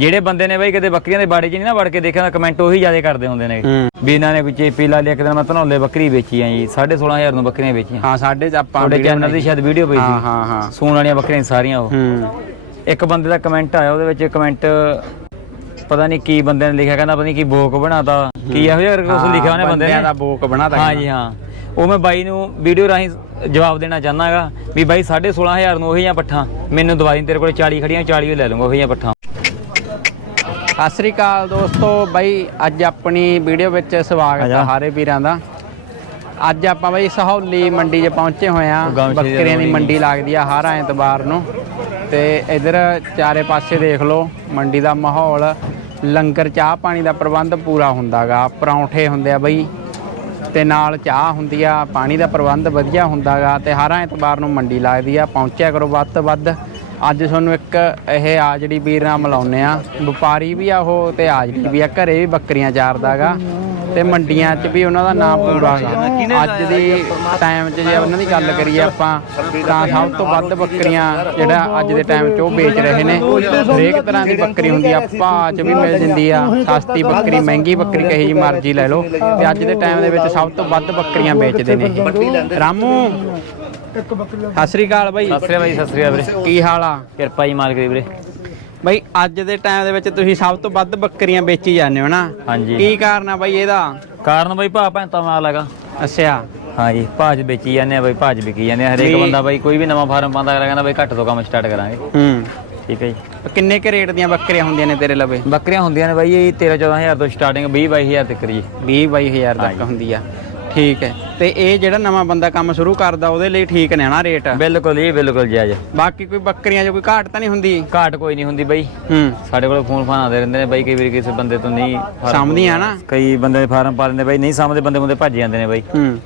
ਜਿਹੜੇ ਬੰਦੇ ਨੇ ਬਾਈ ਕਦੇ ਬੱਕਰੀਆਂ ਦੇ ਬਾੜੇ 'ਚ ਨਹੀਂ ਨਾ ਵੜ ਕੇ ਦੇਖਿਆ ਤਾਂ ਕਮੈਂਟ ਉਹੀ ਜ਼ਿਆਦਾ ਕਰਦੇ ਹੁੰਦੇ ਨੇ। ਹੂੰ। ਵੀ ਇਹਨਾਂ ਨੇ ਵਿੱਚੇ ਪੀਲਾ ਲਿਆ ਇੱਕ ਦਿਨ ਮੈਂ ਧਨੌਲੇ ਬੱਕਰੀ ਵੇਚੀ ਆ ਜੀ 16500 ਨੂੰ ਬੱਕਰੀਆਂ ਵੇਚੀਆਂ। ਹਾਂ ਸਾਡੇ ਆਪਾਂ ਤੁਹਾਡੇ ਚੈਨਲ ਦੀ ਸ਼ਾਇਦ ਵੀਡੀਓ ਪਈ ਹਾਂ ਸੀ। ਹਾਂ ਹਾਂ ਸੂਣ ਵਾਲੀਆਂ ਬੱਕਰੀਆਂ ਸਾਰੀਆਂ ਉਹ। ਹੂੰ। ਇੱਕ ਬੰਦੇ ਦਾ ਕਮੈਂਟ ਆਇਆ ਉਹਦੇ ਵਿੱਚ ਕਮੈਂਟ ਪਤਾ ਨਹੀਂ ਕੀ ਬੰਦੇ ਨੇ ਲਿਖਿਆ ਕਹਿੰਦਾ ਪਤਾ ਨਹੀਂ ਕੀ ਬੋਕ ਬਣਾਤਾ। ਕੀ ਇਹੋ ਜਿਹਾ ਕੁਝ ਲਿਖਿਆ ਉਹਨੇ ਬੰਦੇ ਬੰਦਿਆਂ ਨੇ ਦਾ ਬੋਕ ਬਣਾਤਾ ਹਾਂ ਜੀ ਹਾਂ। ਉਹ ਮੈਂ ਬਾਈ ਨੂੰ ਵੀਡੀਓ ਰਾਹੀਂ ਜਵਾਬ ਦੇਣਾ ਚਾਹਨਾਗਾ ਵੀ ਬਾਈ 16500 ਨੂੰ ਉਹੀ ਆ ਪੱਠਾਂ ਮੈਨੂੰ ਦਵਾਈ ਤੇਰੇ ਕੋਲ 40 ਖੜੀਆਂ 40 ਲੈ ਲੂੰਗਾ ਉਹੀ ਪੱਠਾਂ। ਸਤਿ ਸ੍ਰੀ ਅਕਾਲ ਦੋਸਤੋ ਬਾਈ ਅੱਜ ਆਪਣੀ ਵੀਡੀਓ ਵਿੱਚ ਸਵਾਗਤ। ਹੈ ਸਾਰੇ ਵੀਰਾਂ ਦਾ। ਅੱਜ ਆਪਾਂ ਬਾਈ ਸਹੌਲੀ ਮੰਡੀ 'ਚ ਪਹੁੰਚੇ ਹੋਏ ਆ। ਬੱਕਰੀਆਂ ਦੀ ਮੰਡੀ ਲੱਗਦੀ ਆ ਹਰ ਐਤਵਾਰ ਨੂੰ। ਤੇ ਇਧਰ ਚਾਰੇ ਪਾਸੇ ਦੇਖ ਲਓ ਮੰਡੀ ਦਾ ਮਾਹੌਲ ਲੰਗਰ ਚਾਹ ਪਾਣੀ ਦਾ ਪ੍ਰਬੰਧ ਪੂਰਾ ਹੁੰਦਾਗਾ। ਪਰੌਂਠੇ ਹੁੰਦੇ ਆ ਬਈ ਤੇ ਨਾਲ ਚਾਹ ਹੁੰਦੀ ਆ ਪਾਣੀ ਦਾ ਪ੍ਰਬੰਧ ਵਧੀਆ ਹੁੰਦਾਗਾ। ਤੇ ਹਰ ਐਤਵਾਰ ਨੂੰ ਮੰਡੀ ਲੱਗਦੀ ਆ। ਪਹੁੰਚਿਆ ਕਰੋ ਵੱਧ ਤੋਂ ਵੱਧ। ਅੱਜ ਤੁਹਾਨੂੰ ਇੱਕ ਇਹ ਆਜੜੀ ਵੀਰ ਨਾਲ ਮਿਲਾਉਂਦੇ ਆ। ਵਪਾਰੀ ਵੀ ਆ ਉਹ ਤੇ ਆਜੜੀ ਵੀ ਆ, ਘਰੇ ਵੀ ਬੱਕਰੀਆਂ ਚਾਰਦਾਗਾ ਤੇ ਮੰਡੀਆਂ 'ਚ ਵੀ ਉਹਨਾਂ ਦਾ ਨਾਮ ਪੂਰਾ ਗਾ ਅੱਜ ਦੀ ਟਾਈਮ 'ਚ ਜੇ ਉਹਨਾਂ ਦੀ ਗੱਲ ਕਰੀਏ ਆਪਾਂ, ਤਾਂ ਸਭ ਤੋਂ ਵੱਧ ਬੱਕਰੀਆਂ ਜਿਹੜਾ ਅੱਜ ਦੇ ਟਾਈਮ 'ਚ ਉਹ ਵੇਚ ਰਹੇ ਨੇ। ਹਰੇਕ ਤਰ੍ਹਾਂ ਦੀ ਬੱਕਰੀ ਹੁੰਦੀ ਆ, ਭਾਅ 'ਚ ਵੀ ਮਿਲ ਜਾਂਦੀ ਆ, ਸਸਤੀ ਬੱਕਰੀ, ਮਹਿੰਗੀ ਬੱਕਰੀ ਕਹੀ ਜੀ ਮਰਜ਼ੀ ਲੈ ਲਓ। ਤੇ ਅੱਜ ਦੇ ਟਾਈਮ ਦੇ ਵਿੱਚ ਸਭ ਤੋਂ ਵੱਧ ਬੱਕਰੀਆਂ ਵੇਚਦੇ ਨੇ ਇਹ। ਰਾਮੂ ਸਤਿ ਸ੍ਰੀ ਅਕਾਲ ਬਾਈ। ਸਤਿ ਸ੍ਰੀ ਅਕਾਲ ਬਾਈ ਸਤਿ ਸ੍ਰੀ ਅਕਾਲ ਵੀਰੇ। ਕੀ ਹਾਲ ਆ? ਕਿਰਪਾ ਜੀ ਮਾਲਕ ਦੀ ਵੀਰੇ। ਬਾਈ ਅੱਜ ਦੇ ਟਾਈਮ ਦੇ ਵਿੱਚ ਤੁਸੀਂ ਸਭ ਤੋਂ ਵੱਧ ਬੱਕਰੀਆਂ ਵੇਚੀ ਜਾਂਦੇ ਹੋ ਨਾ। ਹਾਂਜੀ। ਕੀ ਕਾਰਨ ਆ ਬਾਈ ਇਹਦਾ? ਕਾਰਨ ਬਾਈ ਭਾ ਭੈਂਤਾ ਮਾਲ ਹੈਗਾ ਅੱਛਾ। ਹਾਂ ਜੀ ਭਾਜ ਵੇਚੀ ਜਾਂਦੇ ਆ ਬਾਈ ਭਾਜ ਵਿਕੀ ਜਾਂਦੇ ਆ। ਹਰੇਕ ਵੀ- ਬੰਦਾ ਬਾਈ ਕੋਈ ਵੀ ਨਵਾਂ ਫਾਰਮ ਪਾਉਂਦਾ ਅਗਲਾ ਕਹਿੰਦਾ ਬਾਈ ਘੱਟ ਤੋਂ ਕੰਮ ਸਟਾਰਟ ਕਰਾਂਗੇ। ਹੂੰ। ਠੀਕ ਹੈ ਜੀ। ਕਿੰਨੇ ਕੁ ਰੇਟ ਦੀਆਂ ਬੱਕਰੀਆਂ ਹੁੰਦੀਆਂ ਨੇ ਤੇਰੇ ਲਵੇ? ਬੱਕਰੀਆਂ ਹੁੰਦੀਆਂ ਨੇ ਬਾਈ ਇਹ 13 14000 ਤੋਂ ਸਟਾਰਟਿੰਗ 20 22000 ਤੱਕ ਜੀ 20 22000 ਤੱਕ ਹੁੰਦੀ ਆ। ਠੀਕ ਹੈ। ਤੇ ਇਹ ਜਿਹੜਾ ਨਵਾਂ ਬੰਦਾ ਕੰਮ ਸ਼ੁਰੂ ਕਰਦਾ ਉਹਦੇ ਲਈ ਠੀਕ ਨੇ ਨਾ ਰੇਟ? ਬਿਲਕੁਲ ਇਹ ਬਿਲਕੁਲ ਜਾਇਜ਼ ਬਾਕੀ ਕੋਈ ਬੱਕਰੀਆਂ 'ਚ ਕੋਈ ਘਾਟ ਤਾਂ ਨਹੀਂ ਹੁੰਦੀ? ਘਾਟ ਕੋਈ ਨਹੀਂ ਹੁੰਦੀ ਬਾਈ। ਹੂੰ। ਸਾਡੇ ਕੋਲ ਫੋਨ ਫਾਨ ਆਉਂਦੇ ਰਹਿੰਦੇ ਨੇ ਬਾਈ ਕਈ ਵਾਰੀ ਕਿਸੇ ਬੰਦੇ ਤੋਂ ਨਹੀਂ ਸਮਝਦੀਆਂ ਨਾ? ਕਈ ਬੰਦੇ ਫਾਰਮ ਪਾ ਲੈਂਦੇ ਬਾਈ ਨਹੀਂ ਸਮਝਦੇ ਬੰਦੇ ਬੰਦੇ ਭੱਜ ਜਾਂਦੇ ਨੇ ਬਾਈ। ਹੂੰ।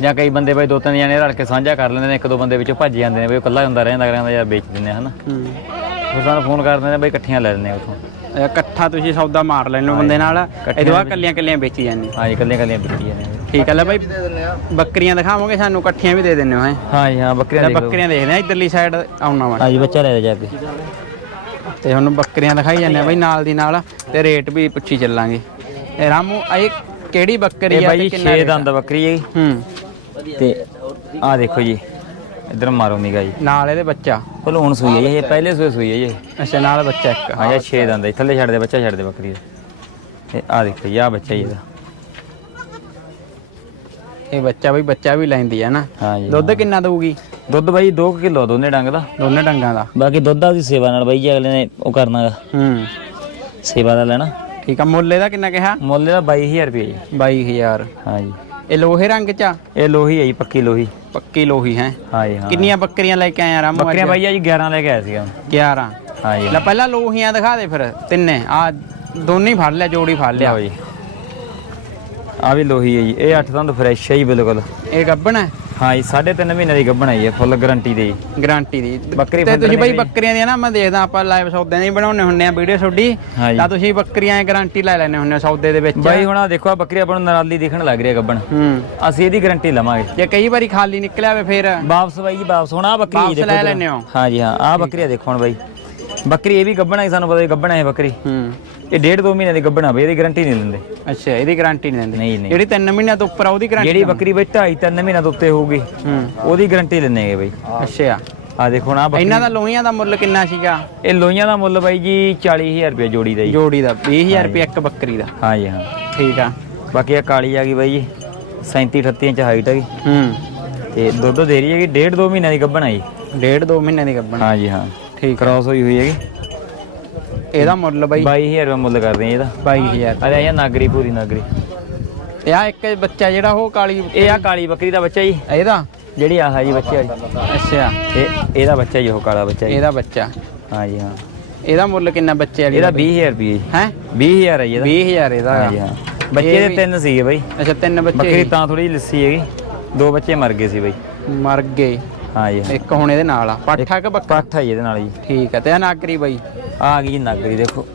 ਜਾਂ ਕਈ ਬੰਦੇ ਬਾਈ ਦੋ ਤਿੰਨ ਜਣੇ ਰਲ ਕੇ ਸਾਂਝਾ ਕਰ ਲੈਂਦੇ ਨੇ ਇੱਕ ਦੋ ਬੰਦੇ ਵਿੱਚੋਂ ਭੱਜ ਜਾਂਦੇ ਨੇ ਬਾਈ ਉਹ ਇਕੱਲਾ ਹੁੰਦਾ ਰਹਿੰਦਾ ਰਹਿੰਦਾ ਯਾਰ ਵੇਚ ਦਿੰਦੇ ਹਨਾ। ਹੂੰ। ਫਿਰ ਸਾਨੂੰ ਫੋਨ ਕਰ ਦਿੰਦੇ ਨੇ ਬਾਈ ਇਕੱਠੀਆਂ ਲੈ ਲੈਂਦੇ ਉਥੋਂ। ਇਕੱਠਾ ਤੁਸੀਂ ਸੌਦਾ ਮਾਰ ਲੈਣੇ ਬੰਦੇ ਨਾਲ। ਇਹਦੇ ਬਾਅਦ ਕੱਲੀਆਂ ਕੱਲੀਆਂ ਵੇਚੀ ਜਾਂਦੇ ਹਾਂ ਜੀ ਇਕੱਲੀਆਂ ਇਕੱਲੀਆਂ ਵਿਕੀ ਜਾਂਦੇ ਠੀਕ ਹੈ ਲੈ ਬਾਈ। ਬੱਕਰੀਆਂ ਦਿਖਾਵੋਗੇ ਸਾਨੂੰ ਇਕੱਠੀਆਂ ਵੀ ਦੇ ਦਿੰਦੇ ਹੋ ਹੈ। ਹਾਂ ਜੀ ਹਾਂ ਬੱਕਰੀਆਂ ਦੇਖ ਲਓ ਬੱਕਰੀਆਂ ਦੇਖਦੇ ਆ ਇਧਰਲੀ ਸਾਈਡ ਆਉਣਾ ਵਾ। ਹਾਂ ਜੀ ਬੱਚਾ ਲੈ ਜਾ ਕੇ। ਤੇ ਹੁਣ ਬੱਕਰੀਆਂ ਦਿਖਾਈ ਜਾਂਦੇ ਆ ਬਾਈ ਨਾਲ ਦੀ ਨਾਲ ਤੇ ਰੇਟ ਵੀ ਪੁੱਛੀ ਚੱਲਾਂਗੇ। ਇਹ ਰਾਮੂ ਇਹ ਕਿਹੜੀ ਬੱਕਰੀ ਇਹ ਆ ਤੇ ਜੀ ਕਿੰਨਾ 6 ਰੇਟ ਆ? ਦੰਦ ਬੱਕਰੀ ਹੈ ਜੀ। ਹੂੰ। ਤੇ ਆਹ ਦੇਖੋ ਜੀ ਇਧਰ ਮਾਰੋ ਨਿਗਾ ਜੀ। ਨਾਲ ਇਹਦੇ ਬੱਚਾ। ਭਲੂਣ ਸੂਈ ਹੈ ਜੀ ਇਹ ਪਹਿਲੇ ਸੂਏ ਸੂਈ ਹੈ ਜੀ। ਇਹ। ਅੱਛਾ ਨਾਲ ਬੱਚਾ ਇੱਕ। ਹਾਂ ਇਹ 6 ਦੰਦ ਥੱਲੇ ਛੱਡ ਦੇ ਬੱਚਾ ਛੱਡ ਦੇ ਬੱਕਰੀ ਦਾ। ਤੇ ਆਹ ਦੇਖੋ ਜੀ ਆਹ ਬੱਚਾ ਜੀ ਇਹਦਾ। ਇਹ ਬੱਚਾ ਵੀ ਬੱਚਾ ਵੀ ਲੈਂਦੀ ਹੈ ਨਾ ਦੁੱਧ ਕਿੰਨਾ ਦਊਗੀ? ਦੁੱਧ ਬਾਈ 2 ਕਿਲੋ ਦੋਨੇ ਡੰਗ ਦਾ। ਦੋਨੇ ਡੰਗਾਂ ਦਾ। ਬਾਕੀ ਦੁੱਧ ਦੀ ਸੇਵਾ ਨਾਲ ਬਾਈ ਜੀ ਅਗਲੇ ਨੇ ਉਹ ਕਰਨਾਗਾ ਹੂੰ। ਸੇਵਾ ਦਾ ਲੈਣਾ। ਠੀਕ ਆ ਮੁੱਲ ਇਹਦਾ ਕਿੰਨਾ ਕਿਹਾ? ਮੁੱਲ ਇਹਦਾ 22000 ਰੁਪਏ ਜੀ। 22000 ਹਾਂ ਜੀ। ਇਹ ਲੋਹੇ ਰੰਗ ਚ ਆ? ਇਹ ਲੋਹੀ ਹੈ ਜੀ ਪੱਕੀ ਲੋਹੀ। ਪੱਕੀ ਲੋਹੀ ਹੈ? ਹਾਂ ਜੀ ਹਾਂ। ਕਿੰਨੀਆਂ ਬੱਕਰੀਆਂ ਲੈ ਕੇ ਆਇਆ ਰਾਮੂ? ਬੱਕਰੀਆਂ ਬਾਈ ਜੀ 11 ਲੈ ਕੇ ਆਇਆ ਸੀਗਾ। 11 ਹਾਂ ਜੀ। ਲੈ ਪਹਿਲਾਂ ਲੋਹੀਆਂ ਦਿਖਾ ਦੇ ਫਿਰ ਤਿੰਨੇ। ਆ ਦੋਨੇ ਫੜ ਲਿਆ ਜੋੜੀ ਫੜ ਲਿਆ। ਜੀ। ਆ ਵੀ ਲੋਹੀ ਹੈ ਜੀ ਇਹ 8 ਦੰਦ ਫਰੈਸ਼ ਹੈ ਜੀ ਬਿਲਕੁਲ। ਇਹ ਗੱਬਣ ਹੈ? ਹਾਂ ਜੀ 3.5 ਮਹੀਨੇ ਦੀ ਆਈ ਹੈ ਫੁੱਲ ਗਾਰੰਟੀ ਦੇ। ਜੀ ਗਾਰੰਟੀ ਦੀ ਬੱਕਰੀ ਤੇ ਤੁਸੀਂ ਬਈ ਬੱਕਰੀਆਂ ਦੀਆਂ ਨਾ ਮੈਂ ਦੇਖਦਾ ਆਪਾਂ ਲਾਈਵ ਸੌਦਿਆਂ ਦੀ ਬਣਾਉਣੇ ਹੁੰਨੇ ਆ ਵੀਡੀਓ ਜੀ। ਤਾਂ ਤੁਸੀਂ ਬੱਕਰੀਆਂ ਦੀ ਗਾਰੰਟੀ ਲੈ ਲੈਣੇ ਹੁੰਨੇ ਸੌਦੇ ਦੇ ਵਿੱਚ। ਬਾਈ ਹੁਣ ਆ ਦੇਖੋ ਆ ਬੱਕਰੀ ਆਪਾਂ ਨੂੰ ਨਰਾਲੀ ਦਿਖਣ ਲੱਗ ਰਹੀ ਹੈ ਗੱਭਣ ਹੂੰ। ਅਸੀਂ ਇਹਦੀ ਗਾਰੰਟੀ ਲਵਾਂਗੇ। ਜੇ ਕਈ ਵਾਰੀ ਖਾਲੀ ਨਿਕਲਿਆ ਵੇ ਫਿਰ ਵਾਪਸ ਬਾਈ ਜੀ ਵਾਪਸ ਹੁਣ ਆ ਬੱਕਰੀ ਵਾਪਸ ਦੇਖੋ ਲੈ। ਲੈਂਦੇ ਹੋ? ਹਾਂ ਜੀ ਹਾਂ ਆ ਬੱਕਰੀ ਆ ਦੇਖੋ ਹੁਣ ਬਾਈ। ਬੱਕਰੀ ਇਹ ਵੀ ਗੱਭਣ ਹੈ ਸਾਨੂੰ ਪਤਾ ਇਹ ਗੱਭਣ ਹੈ ਬੱਕਰੀ। ਹੂੰ। ਇਹ ਡੇਢ ਦੋ ਮਹੀਨੇ ਦੀ ਗੱਭਣ ਆ ਬਈ ਇਹਦੀ ਗਾਰੰਟੀ ਨਹੀਂ ਦਿੰਦੇ। ਅੱਛਾ ਇਹਦੀ ਗਾਰੰਟੀ ਨਹੀਂ ਦਿੰਦੇ? ਨਹੀਂ ਨਹੀਂ। ਜਿਹੜੀ 3 ਮਹੀਨਿਆਂ ਤੋਂ ਉੱਪਰ ਆ ਉਹਦੀ ਗਾਰੰਟੀ ਜਿਹੜੀ ਬੱਕਰੀ ਬਈ 2.5 3 ਮਹੀਨਿਆਂ ਤੋਂ ਉੱਤੇ ਹੋਊਗੀ ਹੂੰ। ਉਹਦੀ ਗਾਰੰਟੀ ਲੈਣਗੇ ਬਈ। ਅੱਛਾ। ਆ ਦੇਖੋ ਨਾ ਬੱਕਰੀ ਇਹਨਾਂ ਦਾ ਲੋਹੀਆਂ ਦਾ ਮੁੱਲ ਕਿੰਨਾ ਸੀਗਾ? ਇਹ ਲੋਈਆਂ ਦਾ ਮੁੱਲ ਬਾਈ ਜੀ 40000 ਰੁਪਏ ਜੋੜੀ ਦਾ ਜੀ। ਜੋੜੀ ਦਾ 20000 ਰੁਪਏ ਇੱਕ ਬੱਕਰੀ ਦਾ। ਹਾਂ ਜੀ ਹਾਂ। ਠੀਕ ਆ। ਬਾਕੀ ਆ ਕਾਲੀ ਆ ਗਈ ਬਾਈ ਜੀ 37 38 ਇੰਚ ਹਾਈਟ ਹੈਗੀ ਹੂੰ। ਤੇ ਦੁੱਧ ਦੇ ਰਹੀ ਹੈਗੀ ਡੇਢ ਦੋ ਮਹੀਨਿਆਂ ਦੀ ਗੱਭਣ ਆ ਜੀ। ਡੇਢ ਦੋ ਮਹੀਨਿਆਂ ਦੀ ਗੱਬਣ ਹਾਂ ਜੀ ਹਾਂ। ਠੀਕ ਕ੍ਰਾਸ ਹੋਈ ਹੋਈ ਹੈਗੀ। ਇਹਦਾ ਮੁੱਲ ਬਾਈ। 22000 ਰੁਪਏ ਮੁੱਲ ਕਰਦੇ ਆ ਇਹਦਾ। 22000 ਅਰੇ ਇਹ ਨਾਗਰੀ ਪੂਰੀ ਨਾਗਰੀ। ਤੇ ਆ ਇੱਕ ਬੱਚਾ ਜਿਹੜਾ ਉਹ ਕਾਲੀ ਇਹ ਆ ਕਾਲੀ ਬੱਕਰੀ ਦਾ ਬੱਚਾ ਜੀ। ਇਹਦਾ? ਜਿਹੜੀ ਆਹ ਜੀ ਬੱਚੇ ਵਾਲੀ ਅੱਛਾ। ਇਹ ਇਹਦਾ ਬੱਚਾ ਜੀ ਉਹ ਕਾਲਾ ਬੱਚਾ ਜੀ। ਇਹਦਾ ਬੱਚਾ। ਹਾਂ ਜੀ ਹਾਂ। ਇਹਦਾ ਮੁੱਲ ਕਿੰਨਾ ਬੱਚੇ ਵਾਲੀ ਇਹਦਾ 20000 ਰੁਪਏ ਜੀ। ਹੈ? 20000 ਹੈ ਜੀ ਇਹਦਾ। 20000 ਇਹਦਾ। ਹਾਂ ਜੀ ਹਾਂ। ਬੱਚੇ ਦੇ ਤਿੰਨ ਸੀਗੇ ਬਾਈ। ਅੱਛਾ ਤਿੰਨ ਬੱਚੇ ਬੱਕਰੀ ਤਾਂ ਥੋੜੀ ਲੱਸੀ ਹੈਗੀ। ਦੋ ਬੱਚੇ ਮਰ ਗਏ ਸੀ ਬਾਈ। ਮਰ ਗਏ। ਹਾਂ ਜੀ ਹਾਂ। ਇੱਕ ਹੁਣ ਇਹਦੇ ਨਾਲ ਆ। ਪੱਠਾ ਕਿ ਬੱਕਰਾ ਪੱਠਾ ਜੀ ਇਹਦੇ ਨਾਲ ਜੀ। ਠੀਕ ਹੈ ਤੇ ਆ ਨਾਗਰੀ ਬਾਈ? ਆ ਗਈ ਜੀ ਨਾਗਰੀ ਦੇਖੋ।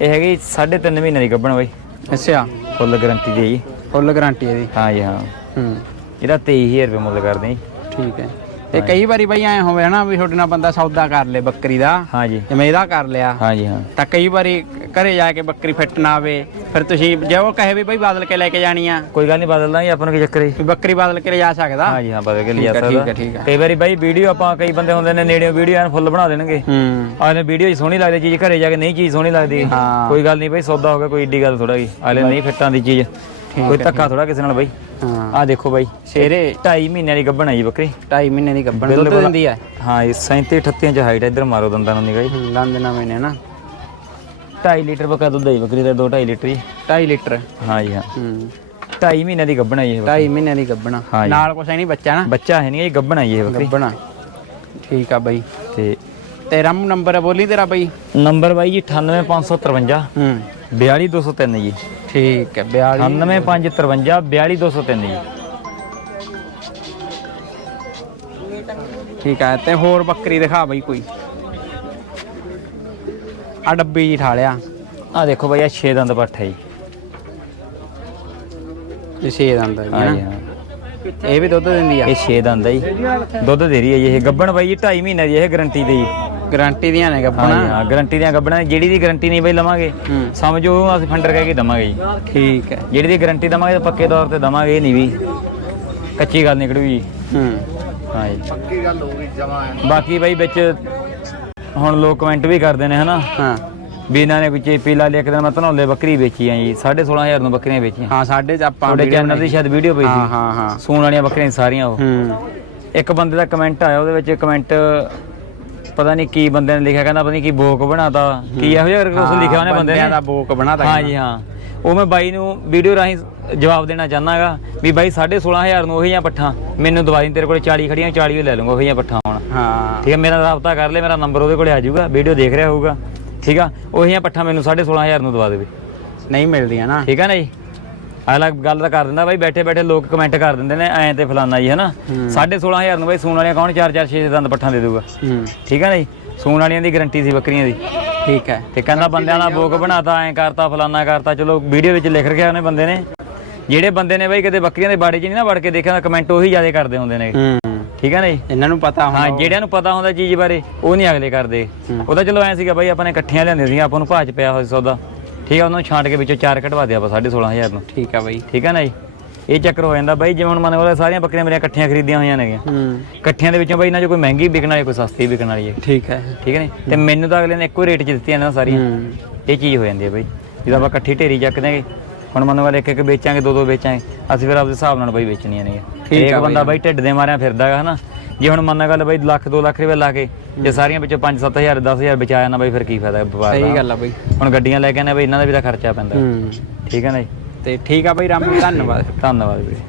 ਇਹ ਹੈਗੀ 3.5 ਮਹੀਨੇ ਦੀ ਗੱਭਣ ਬਾਈ। ਅੱਛਾ। ਫੁੱਲ ਗਾਰੰਟੀ ਦੀ ਹੈ ਜੀ। ਫੁੱਲ ਗਾਰੰਟੀ ਇਹਦੀ। ਹਾਂ ਜੀ ਹਾਂ। ਹੂੰ। ਇਹਦਾ 23000 ਰੁਪਏ ਮੁੱਲ ਕਰਦੇ ਜੀ। ਠੀਕ ਹੈ। ਤੇ ਕਈ ਵਾਰੀ ਬਈ ਐ ਹੋਵੇ ਹਨਾ ਵੀ ਤੁਹਾਡੇ ਨਾਲ ਬੰਦਾ ਸੌਦਾ ਕਰ ਲੇ ਬੱਕਰੀ ਦਾ ਹਾਂਜੀ। ਜਿਵੇਂ ਇਹਦਾ ਕਰ ਲਿਆ। ਹਾਂਜੀ ਹਾਂ। ਤਾਂ ਕਈ ਵਾਰੀ ਘਰੇ ਜਾ ਕੇ ਬੱਕਰੀ ਫਿੱਟ ਨਾ ਆਵੇ ਫਿਰ ਤੁਸੀਂ ਜੇ ਉਹ ਕਹੇ ਵੀ ਬਈ ਬਦਲ ਕੇ ਲੈ ਕੇ ਜਾਣੀ ਆ। ਕੋਈ ਗੱਲ ਨਹੀਂ ਬਦਲਦਾ ਜੀ ਆਪਾਂ ਨੂੰ ਕੀ ਚੱਕਰ ਹੈ ਵੀ ਬੱਕਰੀ ਬਦਲ ਕੇ ਲਿਜਾ ਸਕਦਾ। ਹਾਂਜੀ ਹਾਂ ਬਦਲ ਕੇ ਹੈ, ਸਕਦਾ। ਠੀਕ ਹੈ, ਠੀਕ ਹੈ। ਕਈ ਵਾਰੀ ਬਾਈ ਵੀਡੀਓ ਆਪਾਂ ਕਈ ਬੰਦੇ ਹੁੰਦੇ ਨੇ ਨੇੜੇ ਵੀਡੀਓ ਐਨ ਫੁੱਲ ਬਣਾ ਦੇਣਗੇ। ਹੂੰ। ਆਲੇ ਵੀਡੀਓ 'ਚ ਸੋਹਣੀ ਲੱਗਦੀ ਚੀਜ਼ ਘਰੇ ਜਾ ਕੇ ਨਹੀਂ ਚੀਜ਼ ਸੋਹਣੀ ਲੱਗਦੀ। ਹਾਂ। ਕੋਈ ਗੱਲ ਨਹੀਂ ਬਾਈ ਸੌਦਾ ਹੋ ਗਿਆ ਕੋਈ ਏਡੀ ਗੱਲ ਥੋੜਾ ਗਈ ਆਲੇ ਨਹੀਂ ਫਿੱਟਾਂ ਦੀ ਚੀਜ਼। ਕੋਈ ਧੱਕਾ ਥੋੜਾ ਕਿਸੇ ਨਾਲ ਬਾਈ। ਹਾਂ। ਆਹ ਦੇਖੋ ਬਾਈ ਸ਼ੇਰੇ। 2.5 ਮਹੀਨਿਆਂ ਦੀ ਗੱਭਣ ਜੀ ਬੱਕਰੀ। 2.5 ਮਹੀਨੇ ਦੀ ਗੱਭਣ ਦੁੱਧ ਬਿਲਕੁਲ। ਦਿੰਦੀ ਆ? ਹਾਂ ਇਹ 37 38 ਚ ਹਾਈਟ ਹੈ ਇੱਧਰ ਮਾਰੋ ਦੰਦਾਂ ਨੂੰ ਨਿਗਾਹ ਜੀ। ਦੰਦ ਨਵੇਂ ਨੇ ਨਾ 2.5 ਲੀਟਰ ਬੱਕਾ ਦੁੱਧ ਹੈ ਜੀ ਬੱਕਰੀ ਦਾ 2 2.5 ਲੀਟਰ ਜੀ 2.5 ਲੀਟਰ? ਹਾਂ ਜੀ ਹਾਂ। ਹੂੰ। 2.5 ਮਹੀਨਿਆਂ ਦੀ ਗੱਭਣ ਹੈ ਜੀ ਇਹ ਬੱਕਰੀ। 2.5 ਮਹੀਨੇ ਦੀ ਗੱਭਣਾ ਹਾਂ ਜੀ। ਨਾਲ ਕੁਛ ਨਹੀਂ ਬੱਚਾ ਨਾ? ਬੱਚਾ ਹੈ ਨਹੀਂ ਇਹ ਗੱਭਣ ਹੈ ਜੀ ਇਹ ਬੱਕਰੀ। ਗੱਭਣਾ ਠੀਕ ਆ ਬਈ। ਤੇ ਤੇਰਾ ਨੰਬਰ ਬੋਲੀ ਤੇਰਾ ਬਈ? ਨੰਬਰ ਬਾਈ ਜੀ 98553 ਹੂੰ। 42203 ਜੀ। ਠੀਕ ਹੈ 42 98553 42203 ਜੀ। ਠੀਕ ਹੈ ਤੇ ਹੋਰ ਬੱਕਰੀ ਦਿਖਾ ਬਈ ਕੋਈ। ਆ ਡੱਬੀ ਜੀ ਠਾਲਿਆ ਆ ਦੇਖੋ ਬਾਈ ਆ 6 ਦੰਦ ਪੱਠ ਜੀ। ਇਹ ਛੇ ਦੰਦ ਹੈ ਹਾਂ ਜੀ ਨਾ ਹਾਂ ਇਹ ਵੀ ਦੁੱਧ ਦਿੰਦੀ ਆ? ਇਹ 6 ਦੰਦ ਹੈ ਜੀ। ਦੁੱਧ ਦੇ ਰਹੀ ਹੈ ਜੀ ਇਹ। ਗੱਭਣ ਬਾਈ ਜੀ 2.5 ਮਹੀਨੇ ਦੀ ਇਹ ਗਾਰੰਟੀ ਦੇ। ਜੀ ਗਾਰੰਟੀ ਦੀਆਂ ਨੇ ਹਾਂ ਗੱਪਣਾ ਹਾਂ ਗਾਰੰਟੀ ਦੀਆਂ ਗੱਭਣਾਂ ਜਿਹੜੀ ਦੀ ਗਾਰੰਟੀ ਨਹੀਂ ਬਾਈ ਲਵਾਂਗੇ ਹੂੰ। ਸਮਝੋ ਅਸੀਂ ਫੰਡਰ ਕਹਿ ਕੇ ਦਵਾਂਗੇ ਜੀ। ਠੀਕ ਹੈ। ਜਿਹੜੀ ਦੀ ਗਾਰੰਟੀ ਦਵਾਂਗੇ ਤਾਂ ਪੱਕੇ ਤੌਰ ਤੇ ਦਵਾਂਗੇ ਇਹ ਨਹੀਂ ਵੀ। ਕੱਚੀ ਗੱਲ ਨਿਕਲੂ ਜੀ ਹੂੰ। ਹਾਂ ਜੀ। ਪੱਕੀ ਗੱਲ ਹੋ ਗਈ ਜਮਾ ਬਾਕੀ ਬਾਈ ਵਿੱਚ ਹੁਣ ਲੋਕ ਕਮੈਂਟ ਵੀ ਕਰਦੇ ਨੇ ਹਨਾ? ਹਾਂ। ਵੀ ਇਹਨਾਂ ਨੇ ਵਿੱਚ ਪੀਲਾ ਲਿਆ ਕਿ ਮੈਂ ਧਨੌਲੇ ਬੱਕਰੀ ਵੇਚੀ ਆ ਜੀ। 16500 ਨੂੰ ਬੱਕਰੀਆਂ ਵੇਚੀਆਂ। ਹਾਂ ਸਾਡੇ ਚ ਆਪਾਂ ਤੁਹਾਡੇ ਚੈਨਲ ਦੀ ਸ਼ਾਇਦ ਵੀਡੀਓ ਪਈ ਹਾਂ ਸੀ। ਹਾਂ ਹਾਂ ਸੂਣ ਵਾਲੀਆਂ ਬੱਕਰੀਆਂ ਸਾਰੀਆਂ ਉਹ। ਹੂੰ। ਇੱਕ ਬੰਦੇ ਦਾ ਕਮੈਂਟ ਆਇਆ ਉਹਦੇ ਵਿੱਚ ਕਮੈਂਟ ਪਤਾ ਨਹੀਂ ਕੀ ਬੰਦੇ ਨੇ ਲਿਖਿਆ ਕਹਿੰਦਾ ਪਤਾ ਨਹੀਂ ਕੀ ਬੋਕ ਬਣਾਤਾ। ਕੀ ਇਹੋ ਜਿਹਾ ਕੁਝ ਲਿਖਿਆ ਉਹਨੇ ਬੰਦੇ ਬੰਦਿਆਂ ਨੇ ਦਾ ਬੋਕ ਬਣਾਤਾ ਹਾਂ ਜੀ ਹਾਂ। ਉਹ ਮੈਂ ਬਾਈ ਨੂੰ ਵੀਡੀਓ ਰਾਹੀਂ ਜਵਾਬ ਦੇਣਾ ਚਾਹਨਾਗਾ ਵੀ ਬਾਈ 16500 ਨੂੰ ਉਹੀ ਆ ਪੱਠਾ ਮੈਨੂੰ ਦਵਾਈ ਤੇਰੇ ਕੋਲੇ 40 ਖੜੀਆਂ 40 ਲੈ ਲੂੰਗਾ ਉਹੀ ਆ ਪੱਠਾ ਹੁਣ। ਹਾਂ। ਠੀਕ ਹੈ ਮੇਰਾ ਰਾਬਤਾ ਕਰ ਲੈ ਮੇਰਾ ਨੰਬਰ ਉਹਦੇ ਕੋਲੇ ਆ ਜਾਊਗਾ ਵੀਡੀਓ ਦੇਖ ਰਿਹਾ ਹੋਊਗਾ। ਠੀਕ ਆ ਉਹੀ ਆ ਪੱਠਾ ਮੈਨੂੰ 16500 ਨੂੰ ਦਵਾ ਦੇਵੇ। ਨਹੀਂ ਮਿਲਦੀਆਂ ਨਾ। ਠੀਕ ਹੈ ਨਾ ਜੀ? ਅਗਲਾ ਗੱਲ ਤਾਂ ਕਰ ਦਿੰਦਾ ਬਾਈ ਬੈਠੇ ਬੈਠੇ ਲੋਕ ਕਮੈਂਟ ਕਰ ਦਿੰਦੇ ਨੇ ਐਂ ਤੇ ਫਲਾਨਾ ਜੀ ਹਨਾ? 16500 ਨੂੰ ਬਾਈ ਸੂਣ ਵਾਲੀਆਂ ਕੌਣ? 4 4 6 ਦੰਦ ਪੱਠਾਂ ਦੇ ਦੂਗਾ ਠੀਕ ਹੈ ਨਾ ਜੀ? ਸੂਣ ਵਾਲੀਆਂ ਦੀ ਗਾਰੰਟੀ ਸੀ ਬੱਕਰੀਆਂ ਦੀ। ਠੀਕ ਹੈ ਤੇ ਕਹਿੰਦਾ ਬੰਦਿਆਂ ਦਾ ਬੋਕ ਬਣਾਤਾ ਐਂ ਕਰਤਾ ਫਲਾਨਾ ਕਰਤਾ। ਚਲੋ ਵੀਡੀਓ ਵਿੱਚ ਲਿਖ ਰਖਿਆ ਉਹਨੇ ਬੰਦੇ ਨੇ। ਜਿਹੜੇ ਬੰਦੇ ਨੇ ਬਾਈ ਕਿਤੇ ਬੱਕਰੀਆਂ ਦੇ ਬਾੜੇ 'ਚ ਨਹੀਂ ਨਾ ਵੜ ਕੇ ਦੇਖਿਆ ਤਾਂ ਕਮੈਂਟ ਉਹੀ ਜ਼ਿਆਦਾ ਕਰਦੇ ਹੁੰਦੇ ਨੇ। ਠੀਕ ਹੈ ਨਾ ਜੀ? ਇਹਨਾਂ ਨੂੰ ਪਤਾ ਹਾਂ ਜਿਹੜਿਆਂ ਨੂੰ ਪਤਾ ਹੁੰਦਾ ਚੀਜ਼ ਬਾਰੇ ਉਹ ਨਹੀਂ ਅਗਲੇ ਕਰਦੇ। ਉਹਦਾ ਚਲੋ ਐ ਸੀਗਾ ਬਾਈ ਆਪਾਂ ਨੇ ਇਕੱਠੀਆਂ ਲਿਆਂਦੇ ਸੀ ਆਪਾਂ ਨੂੰ 'ਚ ਪਿਆ ਹੋਇਆ ਸੌਦਾ। ਠੀਕ ਆ ਉਹਨੂੰ ਛਾਂਟ ਕੇ ਵਿੱਚੋਂ ਚਾਰ ਕਢਵਾ ਦਿਆ ਆਪਾਂ 16500 ਨੂੰ। ਠੀਕ ਆ ਬਈ। ਠੀਕ ਹੈ ਨਾ ਜੀ? ਇਹ ਚੱਕਰ ਹੋ ਜਾਂਦਾ ਬਾਈ ਜਿਵੇਂ ਹੁਣ ਮੰਨ ਲਓ ਸਾਰੀਆਂ ਬੱਕਰੀਆਂ ਮੇਰੀਆਂ ਇਕੱਠੀਆਂ ਖਰੀਦੀਆਂ ਹੋਈਆਂ ਨੇਗੀਆਂ। ਹੂੰ। ਇਕੱਠੀਆਂ ਦੇ ਵਿੱਚੋਂ ਬਾਈ ਇਹਨਾਂ 'ਚੋਂ ਕੋਈ ਮਹਿੰਗੀ ਵਿਕਣ ਵਾਲੀ ਕੋਈ ਸਸਤੀ ਵਿਕਣ ਵਾਲੀ ਹੈ। ਠੀਕ ਹੈ ਠੀਕ ਹੈ ਨੀ ਤੇ ਮੈਨੂੰ ਤਾਂ ਅਗਲੇ ਨੇ ਇੱਕੋ ਰੇਟ 'ਚ ਦਿੱਤੀਆਂ ਨੇ ਸਾਰੀਆਂ। ਇਹ ਚੀਜ਼ ਹੋ ਜਾਂਦੀ ਹੈ ਬਾਈ। ਜਦੋਂ ਆਪਾਂ ਇਕੱਠੀ ਢੇਰੀ ਚੱਕ ਦਿਆਂਗੇ ਹੁਣ ਮੰਨ ਲਓ ਇੱਕ ਇੱਕ ਵੇਚਾਂਗੇ ਦੋ ਦੋ ਵੇਚਾਂਗੇ ਅਸੀਂ ਫਿਰ ਆਪਦੇ ਹਿਸਾਬ ਨਾਲ ਬਾਈ ਵੇਚਣੀਆਂ ਨੇ ਇੱਕ ਆ ਬੰਦਾ ਬਾਈ ਢਿੱਡ ਦੇ ਮਾਰਿਆ ਫਿਰਦਾ ਹਨਾ? ਜੇ ਹੁਣ ਮੰਨ ਗੱਲ ਬਾਈ ਲੱਖ 2 ਲੱਖ ਰੁਪਏ ਲਾ ਕੇ ਜੇ ਸਾਰੀਆਂ ਵਿੱਚੋਂ 5 7000 10000 ਬਚਾਇਆ ਨਾ ਬਾਈ ਫਿਰ ਕੀ ਫਾਇਦਾ ਵਪਾਰ ਸਹੀ ਗੱਲ ਆ ਬਈ। ਹੁਣ ਗੱਡੀਆਂ ਲੈ ਕੇ ਆਨੇ ਬਾਈ ਇਹਨਾਂ ਦਾ ਵੀ ਤਾਂ ਖਰਚਾ ਪੈਂਦਾ। ਹੂੰ। ਠੀਕ ਹੈ ਨਾ ਜੀ ਤੇ ਠੀਕ ਆ ਬਈ ਰਾਮੂ ਧੰਨਵਾਦ। ਧੰਨਵਾਦ ਵੀਰੇ